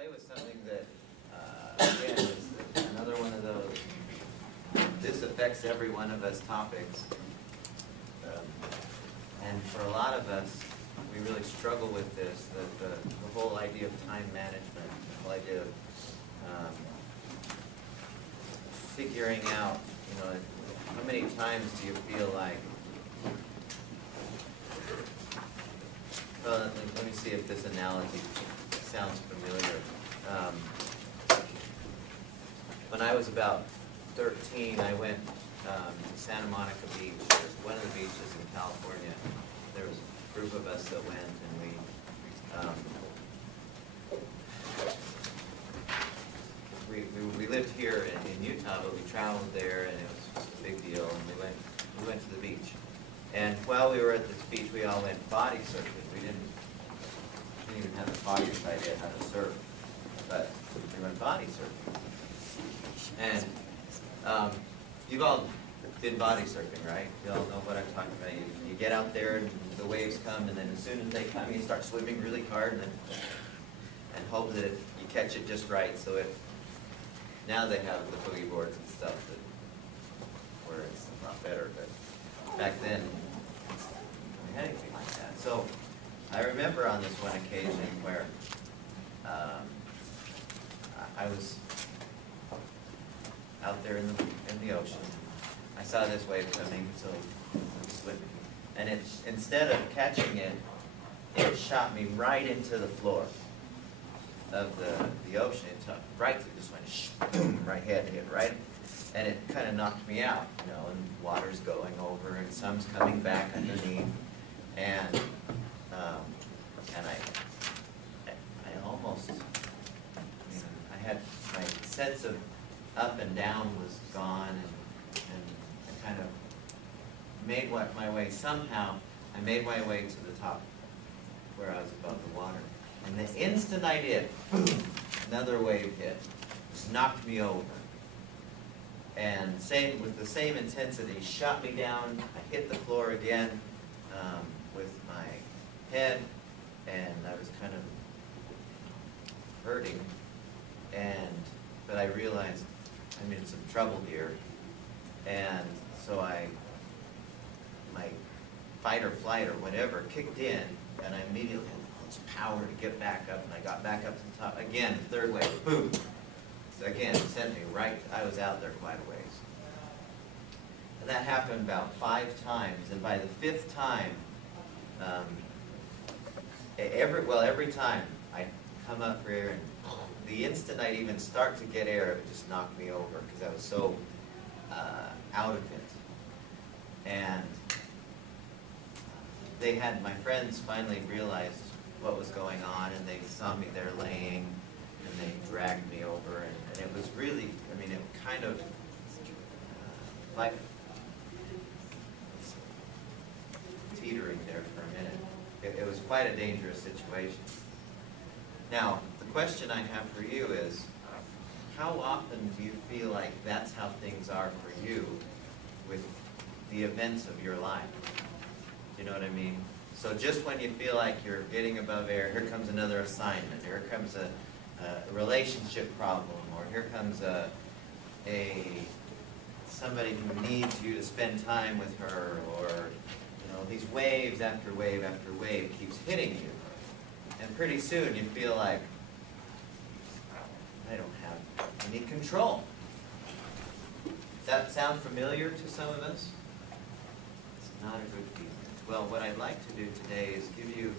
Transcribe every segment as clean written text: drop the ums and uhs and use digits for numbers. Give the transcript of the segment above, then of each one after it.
play with something that, again, is another one of those, this affects every one of us topics. And for a lot of us, we really struggle with this, the whole idea of time management, the whole idea of figuring out, how many times do you feel like, well, let me see if this analogy sounds familiar. When I was about 13, I went to Santa Monica Beach. It was one of the beaches in California. There was a group of us that went, and we lived here in Utah, but we traveled there, and it was just a big deal. And we went to the beach. And while we were at this beach, we all went body surfing. We didn't even have the foggiest idea how to surf, but we went body surfing. And you've all been body surfing, right? You all know what I'm talking about. You get out there, and the waves come, and then as soon as they come, you start swimming really hard, and hope that you catch it just right. So now they have the boogie boards and stuff where it's a lot better, but back then, we had anything like that. So I remember on this one occasion where I was out there in the ocean. I saw this wave coming, so I was swimming. And instead of catching it, it shot me right into the floor of the ocean. It just went boom, right head hit right, and it kind of knocked me out, and water's going over, and some's coming back underneath, and I almost, I had my sense of up and down was gone, and I kind of made my way somehow. I made my way to the top where I was above the water, and the instant I did, boom, another wave hit, just knocked me over, and with the same intensity, shot me down. I hit the floor again with my head, and I was kind of hurting, but I realized I'm in some trouble here, and so my fight or flight or whatever kicked in, and I immediately had all this power to get back up, and I got back up to the top again. The third wave, boom! So again, it sent me right. I was out there quite a ways, and that happened about 5 times. And by the 5th time, every time I come up for air, and the instant I'd even start to get air, it would just knock me over because I was so out of it. And my friends finally realized what was going on, and they saw me there laying, and they dragged me over, and it was really, it kind of, life was teetering there for a minute. It was quite a dangerous situation. Now, the question I have for you is, how often do you feel like that's how things are for you with the events of your life? You know what I mean? So just when you feel like you're getting above air, here comes another assignment, here comes a relationship problem, or here comes somebody who needs you to spend time with her, or these waves after wave after wave keeps hitting you. And pretty soon you feel like, I don't have any control. Does that sound familiar to some of us? It's not a good feeling. Well, what I'd like to do today is give you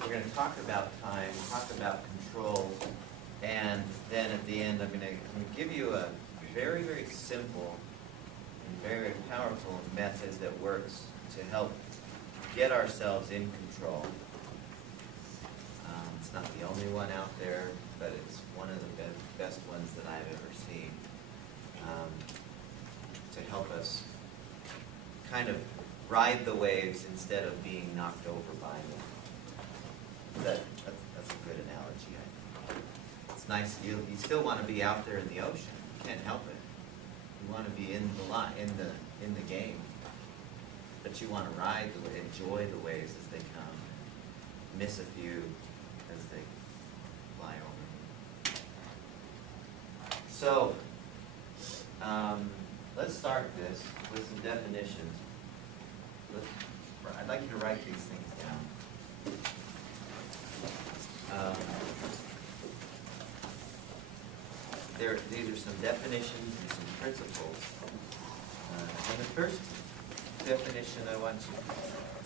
we're going to talk about time, talk about control, and then at the end I'm going to give you a very, very simple and very powerful method that works to help get ourselves in control. It's not the only one out there, but it's one of the best ones that I've ever seen to help us kind of ride the waves instead of being knocked over by them. That's a good analogy. It's nice. You still want to be out there in the ocean. You can't help it. You want to be in the game, but you want to enjoy the waves as they come. Miss a few, as they fly over me. So, let's start this with some definitions. I'd like you to write these things down. These are some definitions and some principles. And the first definition I want you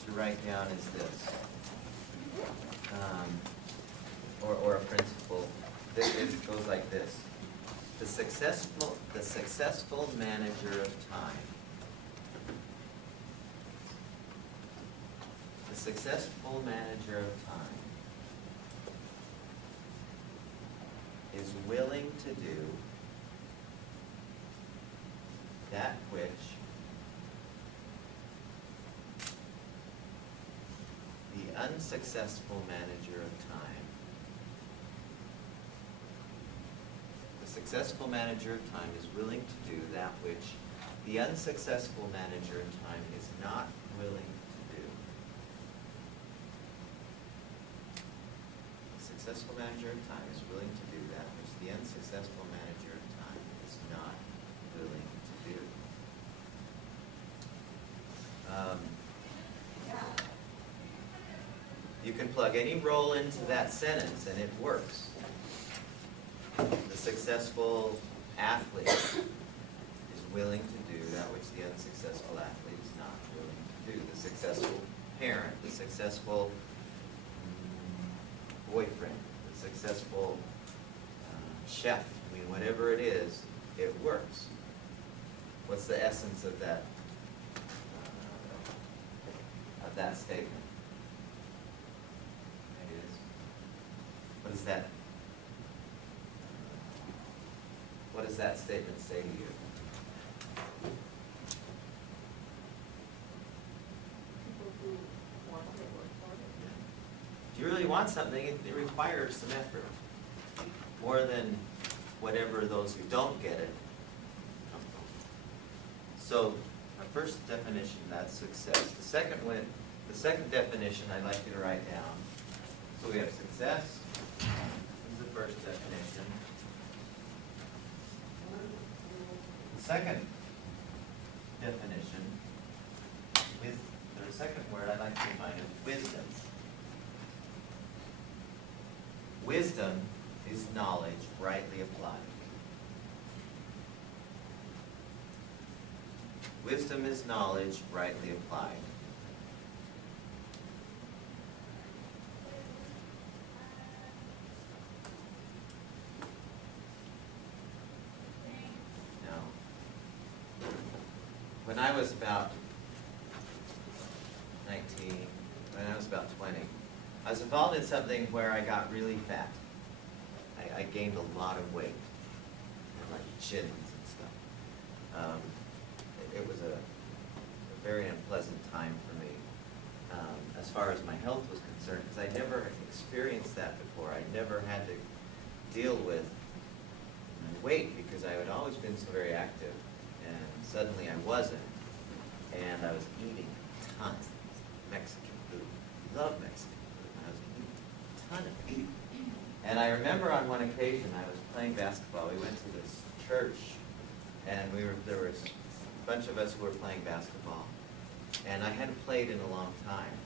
to write down is this, or a principle. It goes like this: the successful manager of time. The successful manager of time is willing to do that which the unsuccessful manager of time, the successful manager of time is willing to do that which the unsuccessful manager of time is not willing to do. The successful manager of time is willing to do that which the unsuccessful manager of time is not willing to do. You can plug any role into that sentence and it works. The successful athlete is willing to do that which the unsuccessful athlete is not willing to do. The successful parent, the successful boyfriend, the successful chef, I mean, whatever it is, it works. What's the essence of that statement? What does that statement say to you? People who want it work for it. If you really want something, it requires some effort. More than whatever those who don't get it. So, our first definition, that's success. The second definition I'd like you to write down. So we have success. This is the first definition. The second definition, the second word I'd like to define is wisdom. Wisdom is knowledge rightly applied. Wisdom is knowledge rightly applied. When I was about 19, when I was about 20, I was involved in something where I got really fat. I gained a lot of weight, like chins and stuff. It was a very unpleasant time for me as far as my health was concerned, because I never experienced that before. I never had to deal with my weight because I had always been so very active. And suddenly I wasn't, and I was eating tons of Mexican food. Love Mexican food. And I was eating a ton of meat. And I remember on one occasion I was playing basketball. We went to this church, and there was a bunch of us who were playing basketball, and I hadn't played in a long time.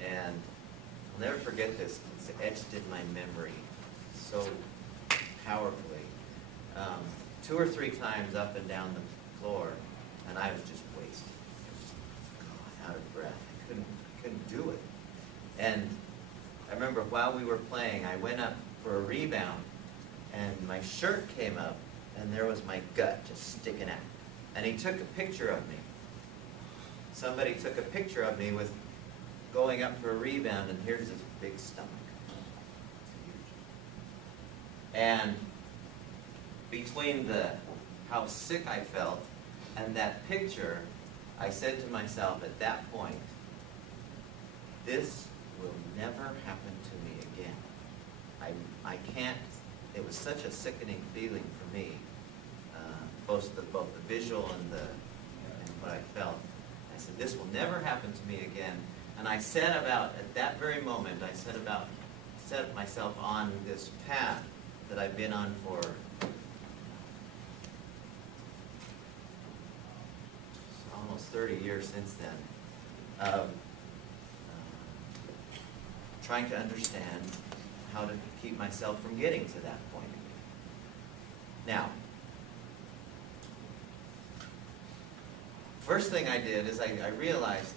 And I'll never forget this. It's etched in my memory so powerfully. 2 or 3 times up and down the floor, and I was just wasted. I was just out of breath. I couldn't do it. And I remember while we were playing, I went up for a rebound, and my shirt came up, and there was my gut just sticking out. And he took a picture of me. Somebody took a picture of me with going up for a rebound, and here's this big stomach. And between how sick I felt and that picture, I said to myself at that point, this will never happen to me again. I can't, it was such a sickening feeling for me, both the visual and what I felt. I said, this will never happen to me again. And I said at that very moment, I said about set myself on this path that I've been on for almost 30 years since then, of trying to understand how to keep myself from getting to that point. Now, first thing I did is I realized